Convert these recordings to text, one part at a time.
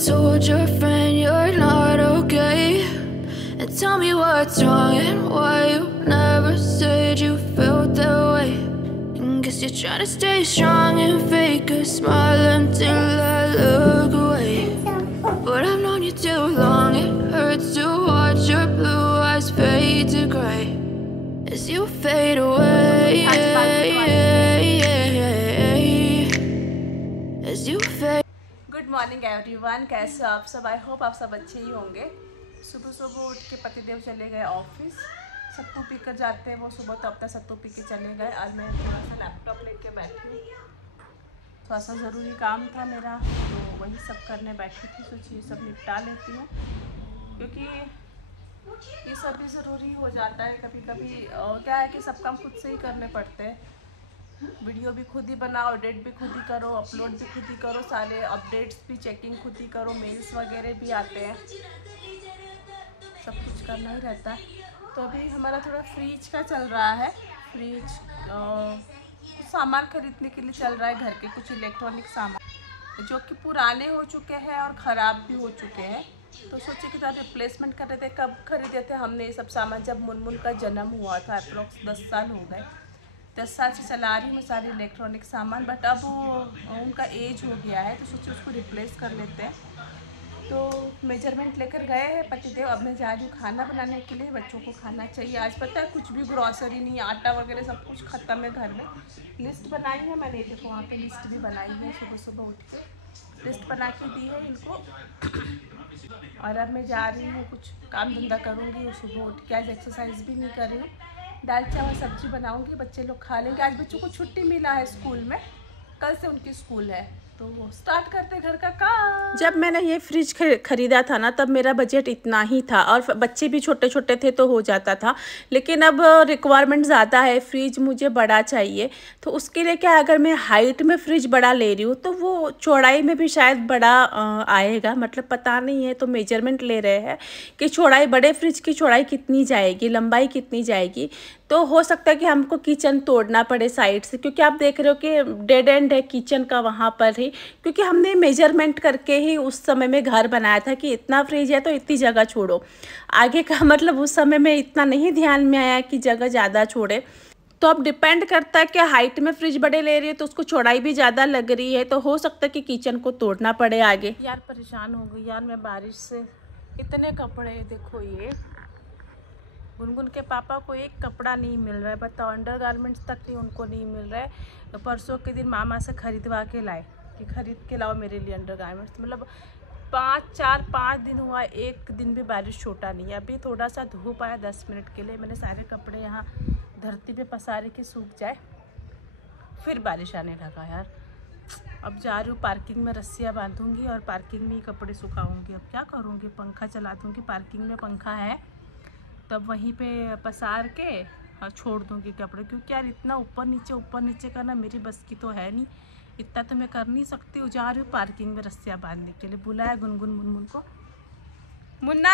told your friend you're not okay, and tell me what's wrong and why you never said you felt that way. And guess you're trying to stay strong and fake a smile until I look away. But I've known you too long, it hurts to watch your blue eyes fade to grey as you fade away, as you fade. Good morning everyone, कैसे हो आप सब? I hope आप सब अच्छे ही होंगे। सुबह सुबह उठ के पतिदेव चले गए ऑफिस, सत्तू पी कर जाते हैं वो सुबह, तो अब तक सत्तू पी के चले गए। आज मैं थोड़ा सा लैपटॉप लेके बैठी हूँ, थोड़ा सा ज़रूरी काम था मेरा, तो वही सब करने बैठी थी। सोची ये सब निपटा लेती हूँ, क्योंकि ये सब भी ज़रूरी हो जाता है कभी कभी। क्या है कि सब काम खुद से ही करने पड़ते हैं। वीडियो भी खुद ही बनाओ, एडिट भी खुद ही करो, अपलोड भी खुद ही करो, सारे अपडेट्स भी चेकिंग खुद ही करो, मेल्स वगैरह भी आते हैं, सब कुछ करना ही रहता है। तो अभी हमारा थोड़ा फ्रिज का चल रहा है, फ्रिज कुछ सामान खरीदने के लिए चल रहा है, घर के कुछ इलेक्ट्रॉनिक सामान जो कि पुराने हो चुके हैं और ख़राब भी हो चुके हैं। तो सोचे कि थोड़ा रिप्लेसमेंट कर रहे थे। कब खरीदे थे हमने ये सब सामान? जब मुनमुन का जन्म हुआ था, अप्रोक्स 10 साल हो गए। 10 साल से चला रही हूँ सारे इलेक्ट्रॉनिक सामान, बट अब उनका एज हो गया है, तो सोचे उसको रिप्लेस कर लेते हैं। तो मेजरमेंट लेकर गए हैं पतिदेव। अब मैं जा रही हूँ खाना बनाने के लिए, बच्चों को खाना चाहिए। आज पता है कुछ भी ग्रॉसरी नहीं, आटा वगैरह सब कुछ ख़त्म है घर में। लिस्ट बनाई है मैंने, देखो वहाँ पे लिस्ट भी बनाई है, सुबह सुबह उठ के लिस्ट बना के दी है इनको। और अब मैं जा रही हूँ, कुछ काम धंधा करूँगी और सुबह उठ के। आज एक्सरसाइज भी नहीं कर रही हूँ, दाल चावल सब्जी बनाऊंगी, बच्चे लोग खा लेंगे। आज बच्चों को छुट्टी मिला है स्कूल में, कल से उनकी स्कूल है, तो वो स्टार्ट करते घर का काम। जब मैंने ये फ्रिज खरीदा था ना, तब मेरा बजट इतना ही था और बच्चे भी छोटे छोटे थे तो हो जाता था। लेकिन अब रिक्वायरमेंट ज़्यादा है, फ्रिज मुझे बड़ा चाहिए। तो उसके लिए क्या, अगर मैं हाइट में फ्रिज बड़ा ले रही हूँ तो वो चौड़ाई में भी शायद बड़ा आएगा, मतलब पता नहीं है। तो मेजरमेंट ले रहे हैं कि चौड़ाई, बड़े फ्रिज की चौड़ाई कितनी जाएगी, लंबाई कितनी जाएगी। तो हो सकता है कि हमको किचन तोड़ना पड़े साइड से, क्योंकि आप देख रहे हो कि डेड एंड है किचन का वहाँ पर ही, क्योंकि हमने मेजरमेंट करके ही उस समय में घर बनाया था कि इतना फ्रिज है तो इतनी जगह छोड़ो। आगे का मतलब उस समय में इतना नहीं ध्यान में आया कि जगह ज़्यादा छोड़े। तो अब डिपेंड करता है कि हाइट में फ्रिज बड़े ले रही है तो उसको चौड़ाई भी ज़्यादा लग रही है, तो हो सकता है कि किचन को तोड़ना पड़े आगे। यार परेशान हो गई यार मैं बारिश से। इतने कपड़े देखो, ये गुनगुन के पापा को एक कपड़ा नहीं मिल रहा है, बताओ। अंडरगारमेंट्स तक भी उनको नहीं मिल रहा है। तो परसों के दिन मामा से खरीदवा के लाए कि खरीद के लाओ मेरे लिए अंडरगारमेंट्स। मतलब 5 दिन हुआ, एक दिन भी बारिश छोटा नहीं है। अभी थोड़ा सा धूप आया 10 मिनट के लिए, मैंने सारे कपड़े यहाँ धरती पे पसारे के सूख जाए, फिर बारिश आने लगा यार। अब जा रही हूँ पार्किंग में, रस्सियाँ बांधूंगी और पार्किंग में ही कपड़े सुखाऊंगी। अब क्या करूँगी, पंखा चला दूँगी, पार्किंग में पंखा है, तब वहीं पे पसार के और छोड़ दूँगी कपड़े। क्योंकि यार इतना ऊपर नीचे करना मेरी बस की तो है नहीं, इतना तो मैं कर नहीं सकती हूँ। जा रही हूँ पार्किंग में रस्सियाँ बांधने के लिए। बुलाया गुनगुन मुनमुन को। मुन्ना,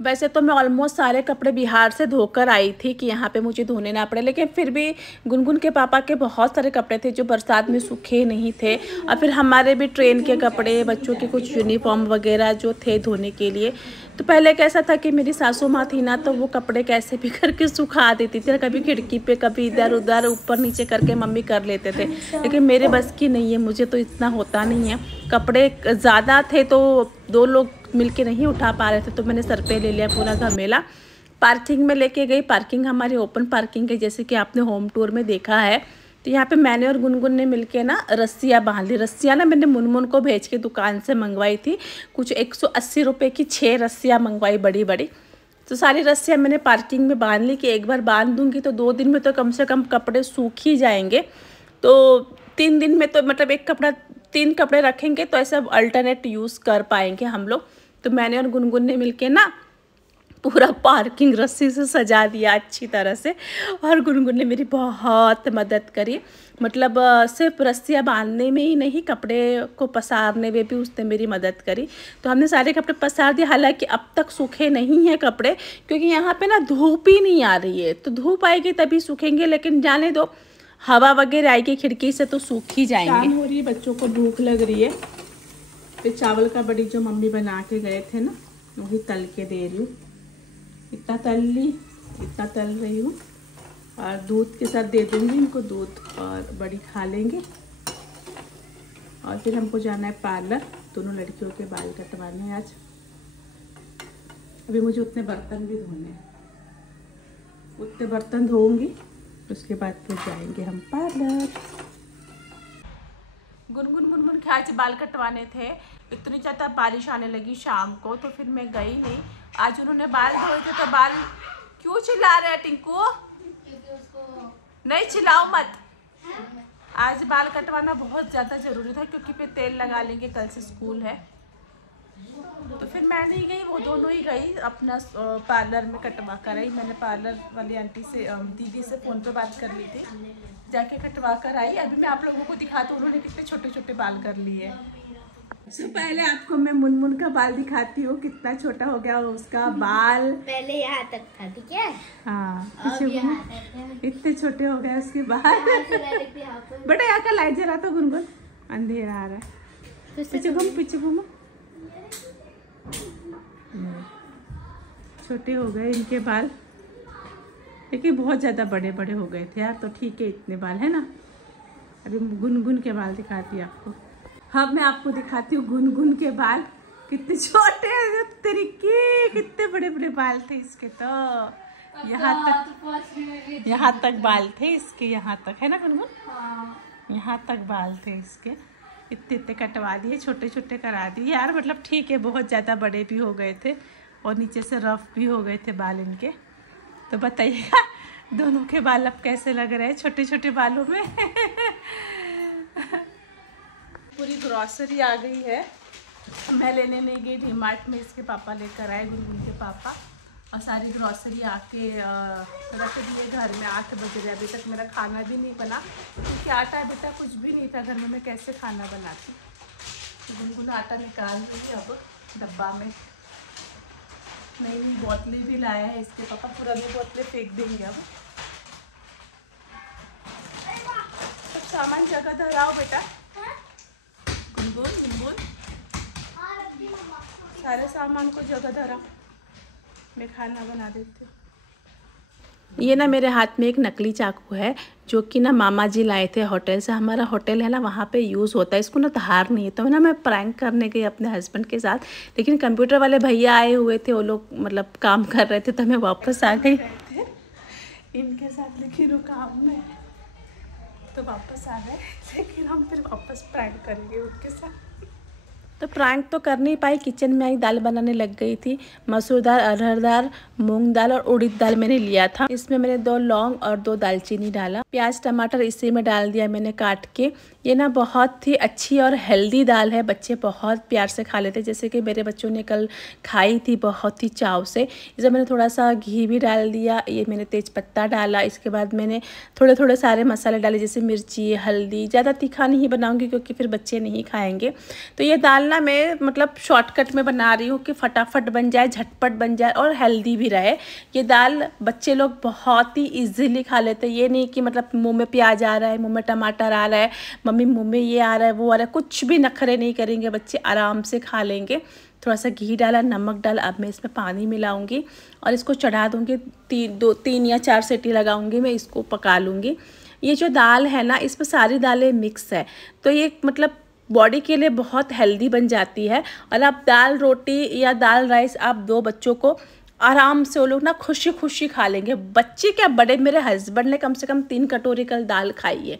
वैसे तो मैं ऑलमोस्ट सारे कपड़े बिहार से धोकर आई थी कि यहाँ पे मुझे धोने ना पड़े, लेकिन फिर भी गुनगुन के पापा के बहुत सारे कपड़े थे जो बरसात में सूखे नहीं थे, और फिर हमारे भी ट्रेन के कपड़े, बच्चों के कुछ यूनिफॉर्म वगैरह जो थे धोने के लिए। तो पहले कैसा था कि मेरी सासू माँ थी ना, तो वो कपड़े कैसे भी करके सुखा देती थी, कभी खिड़की पे, कभी इधर उधर, ऊपर नीचे करके मम्मी कर लेते थे। लेकिन मेरे बस की नहीं है, मुझे तो इतना होता नहीं है। कपड़े ज़्यादा थे तो 2 लोग मिलके नहीं उठा पा रहे थे, तो मैंने सर पे ले लिया पूरा घमेला। पार्किंग में लेके गई। पार्किंग हमारी ओपन पार्किंग है, जैसे कि आपने होम टूर में देखा है। तो यहाँ पे मैंने और गुनगुन ने मिलके ना रस्सियाँ बांध ली। रस्सियाँ ना मैंने मुनमुन को भेज के दुकान से मंगवाई थी, कुछ 180 रुपये की 6 रस्सियाँ मंगवाई बड़ी बड़ी। तो सारी रस्सियाँ मैंने पार्किंग में बांध ली कि एक बार बांध दूँगी तो 2 दिन में तो कम से कम कपड़े सूख ही जाएंगे। तो 3 दिन में तो मतलब 3 कपड़े रखेंगे तो ऐसा अल्टरनेट यूज़ कर पाएंगे हम लोग। तो मैंने और गुनगुन ने मिलके ना पूरा पार्किंग रस्सी से सजा दिया अच्छी तरह से, और गुनगुन ने मेरी बहुत मदद करी। मतलब सिर्फ रस्सियाँ बांधने में ही नहीं, कपड़े को पसारने में भी उसने मेरी मदद करी। तो हमने सारे कपड़े पसार दिए। हालांकि अब तक सूखे नहीं हैं कपड़े, क्योंकि यहाँ पे ना धूप ही नहीं आ रही है। तो धूप आएगी तभी सूखेंगे, लेकिन जाने दो, हवा वगैरह आएगी खिड़की से तो सूख ही जाएंगे। शाम हो रही है, बच्चों को भूख लग रही है, फिर चावल का बड़ी जो मम्मी बना के गए थे ना, वही तल के दे रही हूँ। इतना तल ली, इतना तल रही हूँ, और दूध के साथ दे दूँगी इनको, दूध और बड़ी खा लेंगे। और फिर हमको जाना है पार्लर, दोनों लड़कियों के बाल कटवाने हैं आज। अभी मुझे उतने बर्तन भी धोने हैं, उतने बर्तन धोऊंगी, उसके बाद फिर जाएंगे हम पार्लर। गुनगुन के आज बाल कटवाने थे, इतनी ज़्यादा बारिश आने लगी शाम को, तो फिर मैं गई नहीं। आज उन्होंने बाल धोए थे, तो बाल क्यों चिल्ला रहे हैं टिंकू? नहीं चिल्लाओ मत। आज बाल कटवाना बहुत ज़्यादा ज़रूरी था, क्योंकि फिर तेल लगा लेंगे, कल से स्कूल है। तो फिर मैं नहीं गई, वो दोनों ही गई अपना पार्लर में कटवा कर आई। मैंने पार्लर वाली आंटी से, दीदी से फ़ोन पे बात कर ली थी, जाके कटवा कर आई। अभी मैं आप लोगों को दिखाती हूँ उन्होंने कितने छोटे छोटे बाल कर लिए। पहले आपको मैं मुनमुन का बाल दिखाती हूँ, कितना छोटा हो गया उसका बाल। पहले यहाँ तक था, ठीक है? हाँ, इतने छोटे हो गए उसके बाल। बेटा यहाँ का लाइट जला तो गुनगुन, अंधेरा आ रहा है। पीछे घूम, पीछे घूमो। छोटे हो गए इनके बाल, लेकिन बहुत ज़्यादा बड़े बड़े हो गए थे यार। तो ठीक है, इतने बाल है ना। अभी गुनगुन के बाल दिखाती हूँ आपको। अब मैं आपको दिखाती हूँ गुनगुन के बाल कितने छोटे तरीके, कितने बड़े बड़े बाल थे इसके। तो यहाँ तक बाल थे इसके, यहाँ तक है ना गुनगुन, यहाँ तक बाल थे इसके। इतने इतने कटवा दिए, छोटे छोटे करा दिए यार। मतलब ठीक है, बहुत ज़्यादा बड़े भी हो गए थे और नीचे से रफ भी हो गए थे बाल इनके। तो बताइएगा दोनों के बाल अब कैसे लग रहे हैं छोटे छोटे बालों में। पूरी ग्रॉसरी आ गई है, मैं लेने नहीं गई डीमार्ट में, इसके पापा लेकर आए, गुनगुन के पापा। और सारी ग्रॉसरी आके रख दिए घर में। 8 बज रहे, अभी तक मेरा खाना भी नहीं बना, क्योंकि आटा अभी तक कुछ भी नहीं था घर में। मैं कैसे खाना बनाती। गुनगुन आटा निकाल रही अब डब्बा में। नई बोतलें भी लाया है इसके पापा, पुरानी बोतलें फेंक देंगे अब। सब सामान जगह धराओ बेटा। गुनगुन सारे सामान को जगह धराओ, मैं खाना बना देती हूँ। ये ना मेरे हाथ में एक नकली चाकू है, जो कि ना मामा जी लाए थे होटल से। हमारा होटल है ना, वहाँ पे यूज़ होता है। इसको ना धार नहीं है, तो ना मैं प्रैंक करने गई अपने हस्बैंड के साथ, लेकिन कंप्यूटर वाले भैया आए हुए थे, वो लोग मतलब काम कर रहे थे, तो मैं वापस आ गई इनके साथ। लेकिन वो काम में तो वापस आ गए, लेकिन हम फिर वापस प्रैंक करेंगे उनके साथ। तो प्रैंक तो कर नहीं पाई, किचन में आई दाल बनाने लग गई थी। मसूर दाल, अरहर दाल, मूंग दाल और उड़द दाल मैंने लिया था। इसमें मैंने 2 लौंग और 2 दालचीनी डाला। प्याज टमाटर इसी में डाल दिया मैंने काट के। ये ना बहुत ही अच्छी और हेल्दी दाल है, बच्चे बहुत प्यार से खा लेते, जैसे कि मेरे बच्चों ने कल खाई थी बहुत ही चाव से। इसमें मैंने थोड़ा सा घी भी डाल दिया, ये मैंने तेज पत्ता डाला। इसके बाद मैंने थोड़े थोड़े सारे मसाले डाले, जैसे मिर्ची, हल्दी। ज़्यादा तीखा नहीं बनाऊँगी क्योंकि फिर बच्चे नहीं खाएँगे। तो ये दाल ना मैं मतलब शॉर्टकट में बना रही हूँ कि फटाफट बन जाए, झटपट बन जाए और हेल्दी भी रहे। ये दाल बच्चे लोग बहुत ही इजीली खा लेते हैं। ये नहीं कि मतलब मुंह में प्याज आ रहा है, मुंह में टमाटर आ रहा है, मम्मी मुंह में ये आ रहा है, वो आ रहा है, कुछ भी नखरे नहीं करेंगे बच्चे, आराम से खा लेंगे। थोड़ा सा घी डाला, नमक डाला। अब मैं इसमें पानी मिलाऊंगी और इसको चढ़ा दूँगी। 3 या 4 सीटी लगाऊंगी, मैं इसको पका लूँगी। ये जो दाल है ना, इसमें सारी दालें मिक्स है, तो ये मतलब बॉडी के लिए बहुत हेल्दी बन जाती है। और आप दाल रोटी या दाल राइस आप 2 बच्चों को आराम से, वो लोग ना खुशी खुशी खा लेंगे। बच्चे क्या, बड़े मेरे हस्बैंड ने कम से कम 3 कटोरी कल दाल खाई है।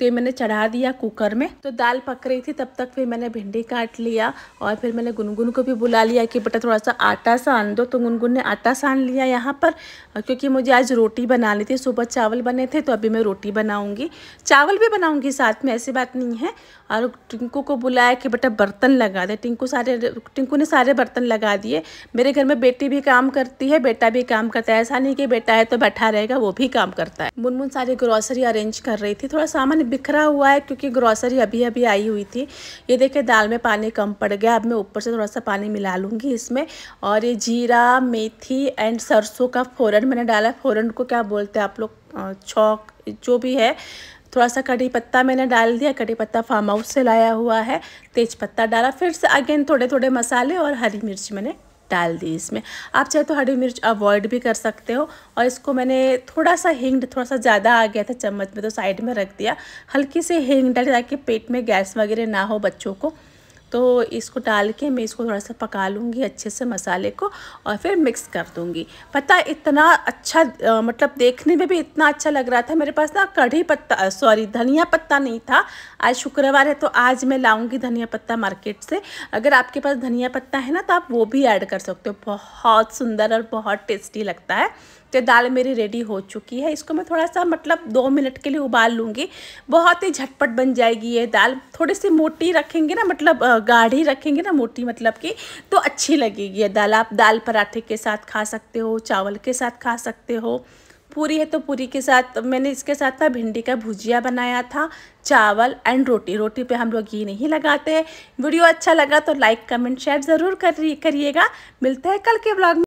तो ये मैंने चढ़ा दिया कुकर में। तो दाल पक रही थी, तब तक फिर मैंने भिंडी काट लिया और फिर मैंने गुनगुन को भी बुला लिया कि बेटा थोड़ा सा आटा सान दो। तो गुनगुन ने आटा सान लिया यहाँ पर, क्योंकि मुझे आज रोटी बनानी थी। सुबह चावल बने थे, तो अभी मैं रोटी बनाऊँगी, चावल भी बनाऊँगी साथ में, ऐसी बात नहीं है। और टिंकू को बुलाया कि बेटा बर्तन लगा दे। टिंकू ने सारे बर्तन लगा दिए। मेरे घर में बेटी भी काम करती है, बेटा भी काम करता है। ऐसा नहीं कि बेटा है तो बैठा रहेगा, वो भी काम करता है। मुनमुन सारी ग्रॉसरी अरेंज कर रही थी। थोड़ा सामान बिखरा हुआ है क्योंकि ग्रॉसरी अभी अभी आई हुई थी। ये देखिए दाल में पानी कम पड़ गया, अब मैं ऊपर से थोड़ा सा पानी मिला लूँगी इसमें। और ये जीरा, मेथी एंड सरसों का फ़ोरन मैंने डाला। फ़ोरन को क्या बोलते हैं आप लोग, छौंक जो भी है, थोड़ा सा कड़ी पत्ता मैंने डाल दिया, कड़ी पत्ता फार्म हाउस से लाया हुआ है, तेज पत्ता डाला, फिर से अगेन थोड़े थोड़े मसाले और हरी मिर्च मैंने डाल दी इसमें। आप चाहे तो हरी मिर्च अवॉइड भी कर सकते हो। और इसको मैंने थोड़ा सा हींग, थोड़ा सा ज़्यादा आ गया था चम्मच में तो साइड में रख दिया, हल्की से हींग डाली ताकि पेट में गैस वगैरह ना हो बच्चों को। तो इसको डाल के मैं इसको थोड़ा सा पका लूँगी अच्छे से मसाले को और फिर मिक्स कर दूँगी। पता इतना अच्छा मतलब देखने में भी इतना अच्छा लग रहा था। मेरे पास ना कढ़ी पत्ता धनिया पत्ता नहीं था। आज शुक्रवार है तो आज मैं लाऊंगी धनिया पत्ता मार्केट से। अगर आपके पास धनिया पत्ता है ना तो आप वो भी ऐड कर सकते हो, बहुत सुंदर और बहुत टेस्टी लगता है। तो दाल मेरी रेडी हो चुकी है। इसको मैं थोड़ा सा मतलब 2 मिनट के लिए उबाल लूँगी, बहुत ही झटपट बन जाएगी ये दाल। थोड़ी सी मोटी रखेंगे ना, मतलब गाढ़ी रखेंगे ना, मोटी मतलब कि, तो अच्छी लगेगी ये दाल। आप दाल पराठे के साथ खा सकते हो, चावल के साथ खा सकते हो, पूरी है तो पूरी के साथ। मैंने इसके साथ ना भिंडी का भुजिया बनाया था, चावल एंड रोटी। रोटी पे हम लोग घी नहीं लगाते हैं। वीडियो अच्छा लगा तो लाइक कमेंट शेयर ज़रूर करिएगा। मिलते हैं कल के ब्लॉग में।